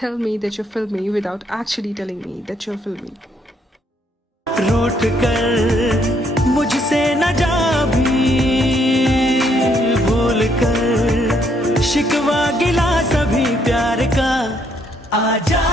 tell me that you're filmy without actually telling me that you're filmy. रूठ कर मुझसे न जा भी, भूल कर शिकवा गिला सभी प्यार का, आजा